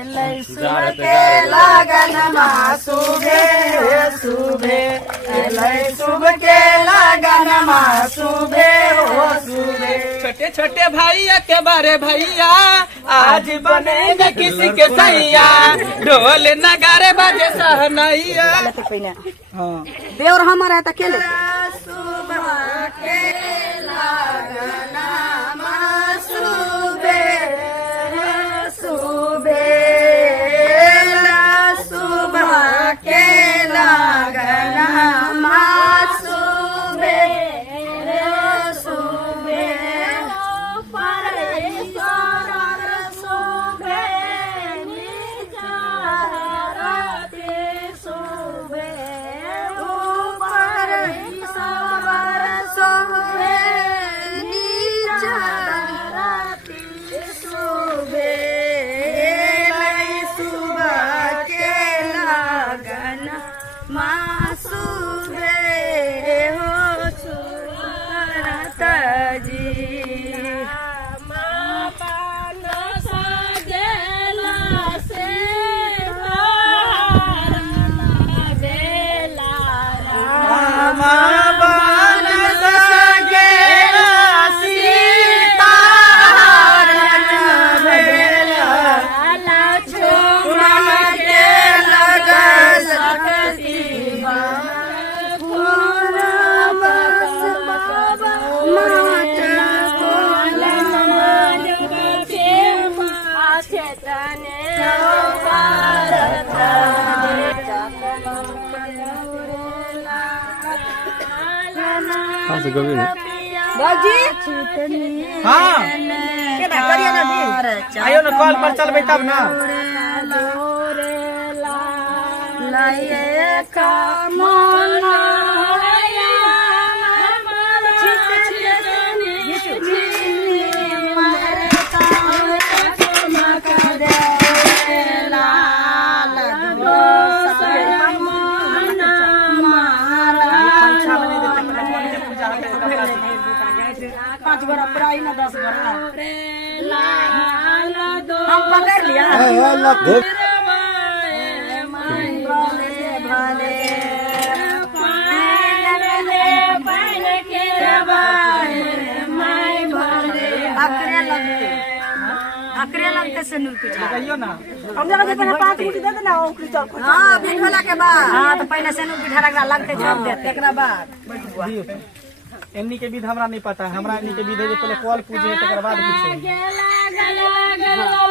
सुबह के लगन माँ सुबे सुबे सुबह के लगन माँ सुबे हो सुबे। छोटे छोटे भैया के बारे भैया आज बनेंगे किसी के सैया ढोल नगारे बजे सहनैया। हाँ देवर हमारा है अकेले। सुबह के लगन माँ सुबे सुबे सुबह के लगन माँ सुबे सुबे हाँ आयो ना कॉल पर चलबे तब ना। पाँच बड़ा प्राई ना 10 बड़ा हम पकड़ लिया। अकरे लगते से नूर कुछ लगाइयो ना। हम जरा से पहले 5 मुट्ठी दे देना ओकरी चल। हां बिठला के बाद हां तो पहले से नूर बिठा रखना लगते छोड़ देते एकरा बाद एमनी के विध हमरा नहीं पता। हमरा एमनी के विध है पहले कॉल पूजे तकर बाद पूछे।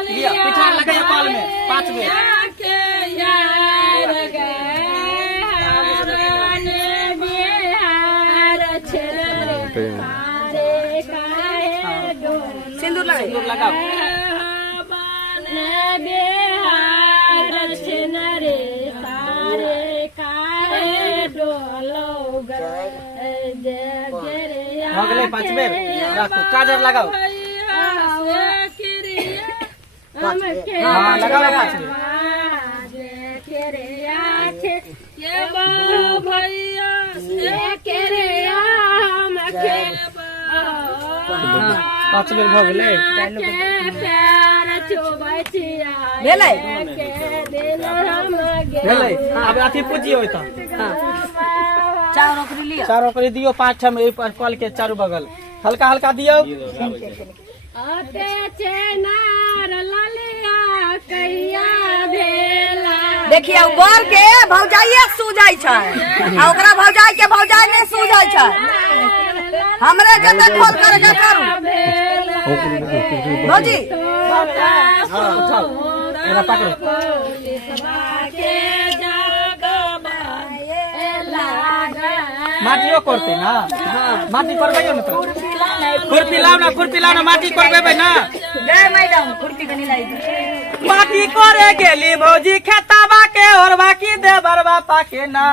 लिया पिछा लगाइयो कॉल में 5 बेर। सिंदूर लगाओ। सिंदूर लगाओ। अगले 5 बेर रखो काजर लगाओ। हाँ लगाओ 5 बेर। 5 बेर भ गेलै। भेलै अब अथी पूजियो त। हां 4 ओकरी लियो। 4 ओकरी दियो 5 ठम ए कॉल के चारों बगल हल्का हल्का दियो। देखिए ऊपर के भौजाइए सूझाई छै आ ओकरा भौजाई के भौजाई ने सूझाई छै। हमरे जते खोल करके करू भौजी। हां उठाओ एना पकड़ो। माटियो करते ना। हां माटी करबैयो ना तो खुरपी लाओ ना माटी करबेबै ना। जय मैडम खुरपी कनी लाई माटी करे गेली भौजी खेताबा के और बाकी दे बरबा पाके ना।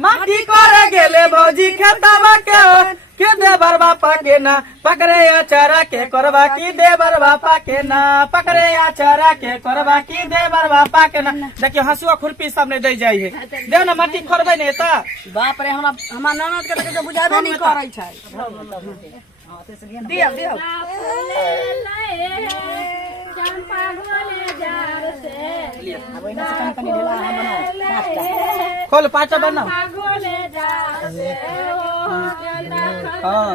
माटी करे गेले भौजी खेताबा के दे बरबा पाके ना। पकड़े आचारा के करबा की दे बरबा पाके ना। पकड़े आचारा के करबा की दे बरबा पाके ना। देखियो हंसुआ खुरपी सब ने दे जाई है। देव ना माटी करबै ने त। बाप रे हमरा ननद के तो बुझाबे नहीं करै छै। दियो दियो चंपा घोले जार से लिया अब इनसे कनी ढेला हम बनाओ 5टा खोल 5टा बनाओ हाँ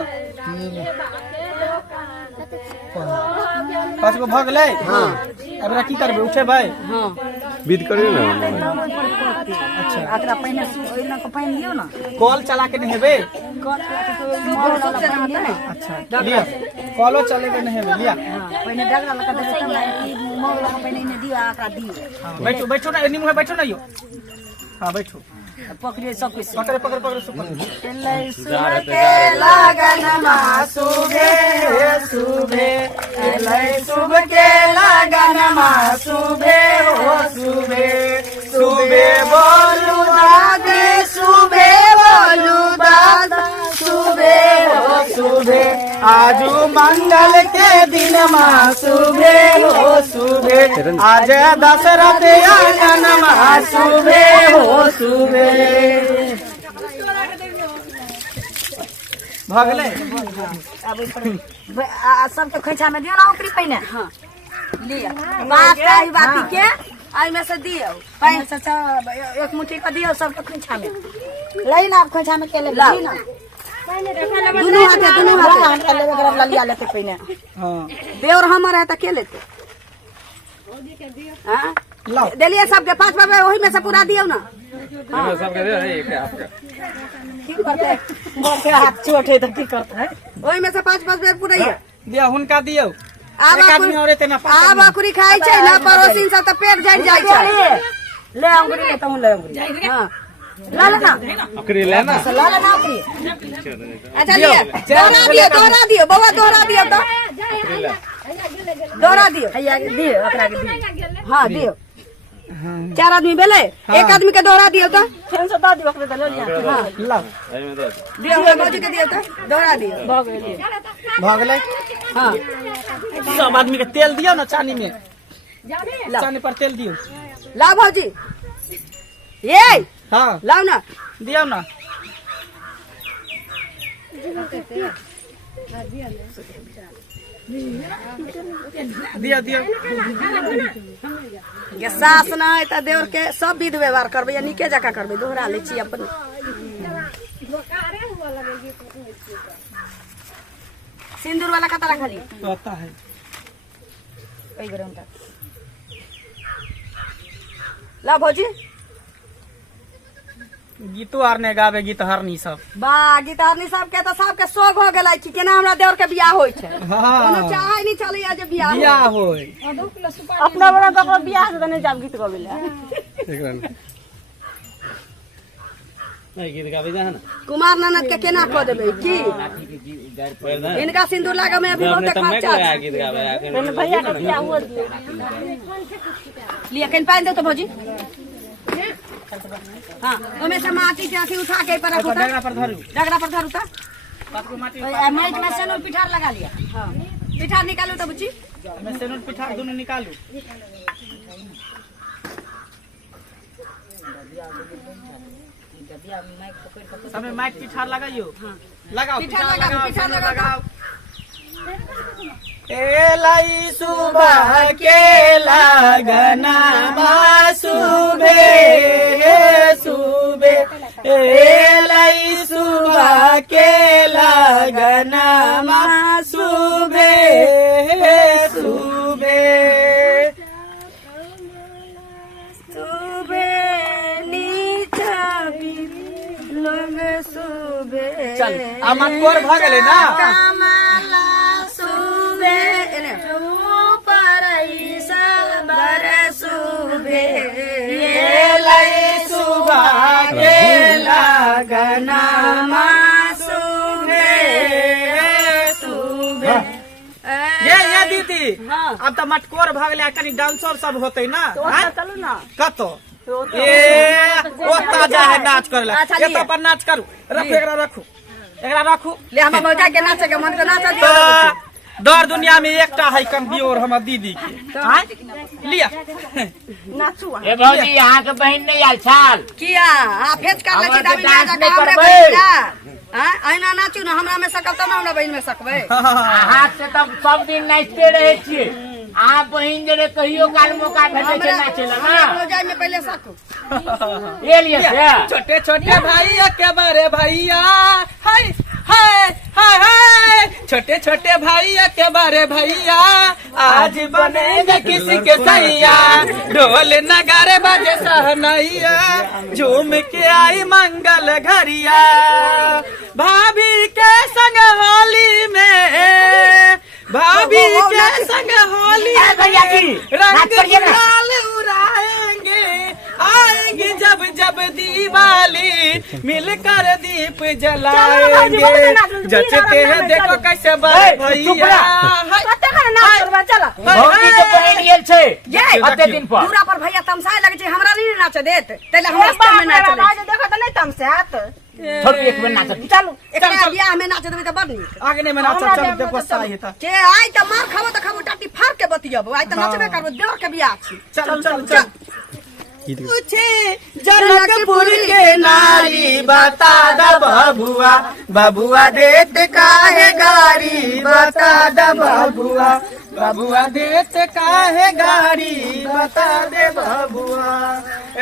5 गो भऽ गेलै हाँ अब की करबै उठे भाई हाँ विध करिए ना अच्छा एकरा पहिने ओइना को पानी दियो ना कॉल चला के नहेबे कल के तो अच्छा लिया कॉलो चलेबे नहेबे लिया पहिने डगरा लगा दे तब मोग लगा पहिने इने दियो एकरा दियो हाँ, बैठो बैठो ना निमुहे बैठो ना यो हाँ बैठो पकड़िए सब कुछ पकड़ पकड़ पकड़ सुपर सुबह के लगन मा सुबे सुबे शुभ के लगन मा सुबे हो सुबे सुबे बोलू दादी सुबे बोलू दादा सुबे हो सुबे आजू मंगल के दिन मा सुबे हो सुबे आज दशरथ आंगन मा सुबे हो सुबे भगले अब सबके खोइछा में दियो ना ओकरी पहिने हाँ लिया बात कही बाती के आई में से दियो पहिने से एक मुट्ठी का दियो सबके खोइछा में लई ना खोइछा में के ले ली ना दोनों हाथे हम कर लेबे करब ललिया लेते पहिने हाँ देवर हमर है तो के लेते हाँ लाओ दिलिए सबके 5 रुपए वही में से पूरा दियो ना सबके दे एक आपका की करते मोर के हाथ चोट है तो की करते वही में से 5 रुपए पूरा ही दिया हुनका दियो आब एक आदमी और एते ना आब अकुरी खाई छै ना पड़ोसिन सब तो पेट जल जाय छै ले अंगुरी ले तू ले अंगुरी हाँ ला लेना अकरी लेना ला लेना अंगुरी अच्छा लिए दोहरा दियो बउआ दोहरा दियो तो दोहरा दियो हैया दियो ओकरा के दियो हाँ दियो 4 आदमी भेले एक आदमी के दोहरा दियो तो फेन से द दियो ओकरे त ले लिया हाँ लाओ एमे दे दियो हमरा भौजी के दियो तो दोहरा दियो भगले हाँ सब आदमी के तेल दियो ना चानी में चानी पर तेल दियो ला भौजी ये हाँ लाओ ना दियो ना दियो दियो ये सास ना है त देवर के सब विध व्यवहार करबे या निके जका करबे दोहरा ले छी अपन सिंदूर वाला कता रखली पता है कई गरम तक ला भौजी गीतो आर ने गावे गीत हरनी सब बा गीतारनी सबके तो सबके शौक हो गेलै कि केना हमरा देवर के बियाह होय छै हाँ कोनो चाहे नहीं चलैया जे बियाह बियाह होय अपना बड़ा ककरो बियाह से नहीं जाब गीत गबे ले एक रन नहीं गीत गावे जा ना कुमार ननद के केना क देबै की इनका सिंदूर लागे में अभी बहुत खर्चा छै गीत गावे आके पहले भैया का बियाह हुआ लिया कन पाइन दे तो भौजी हाँ ओमे से माटी के अथी उठा के पर रखो डगरा पर धरू डगरा पर धरू ता पाकू माटी मेज में से पिठार लगा लिया हाँ पिठा निकालू तो बुच्ची मैं सेनुर पिठा दोनों निकालू समय माइक पिठार लगाइयो लगाओ पिठार लगाओ एलाई सुबह के लगना मा सुबे सुबे एलाई सुबह के लगना मा सुबे सुबे सुबे नीचा लोग सुबे चल आमन कोर भ गेलै ना कमला सुबे एने ऊपर ईसा बर सुबे एलाई सुबह के लगना मा सुबे सुबे ये दीदी हाँ। अब तो मटकोर भ गेलै कनी डांसर सब होते ना हाँ? चलू ना कतो ए ओता जा है नाच करला अच्छा, ये लिए। तो पर नाच करू रखू एकरा रखू ले हम मौजा के नाचे के मन के नाचा तो दियो दर दुनिया में एकटा है कमजोर हमर दीदी के हाँ? लिया नाचू ए भौजी यहाँ के बहन नहीं आयल छाल किया आ फेच कर लची हमर दाबी डांस ना नहीं जा हमरे करबै। बहिना हां आइना नाचू ना हमरा में सकल त ना हमरा बहिन में सकबै हाथ से तब सब दिन नाचते रहे छियै आप बहिन जरे कहियो काल मौका भेटे छे नाचे ला ना भौजाई में पहले सकू ये लिए से छोटे छोटे भैया के बारे भैया हाय हाय हाय हाय छोटे छोटे भैया के बारे भैया आज बनेगा किसी के सैया ढोल नगारे बजे सहनैया झूम के आई मंगल घरिया भाभी के संग होली में भाभी के संग होली भैया की रंग गुलाल उड़ाएंगे आएंगे जब जब दिवाली मिलकर दीप जलाएंगे जचते हैं देखो कैसे बात भैया भौजी के बहिन गेल छे अते दिन पर दूरा पर भैया तमसाए लगे छे हमरा नहीं नाच देत तैले हमरा स्टेज में नाच ले देखो तो नहीं तमसात थोड़ी एक बेर नाच चलू एकरा बियाह में नाच देबे त बड़ नीक आगे में नाच चल देखो सही था जे आइ त मार खाबो त खाबो टाटी फाड़ के बतियब आइ त नाचबे करबो देह के बियाह छी चल चल चल पूछे जनकपुर के नारी बता द बबुआ बबुआ देत काहे गाड़ी बता द बबुआ बबुआ देत काहे गाड़ी बता दे बबुआ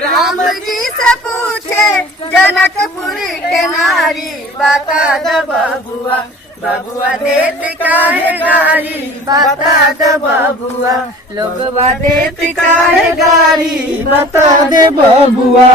राम जी से पूछे जनकपुर के नारी बता द बबुआ बबुआ देत काहे गाड़ी बता द बबुआ लोगवा देत काहे गाड़ी बता दे बबुआ।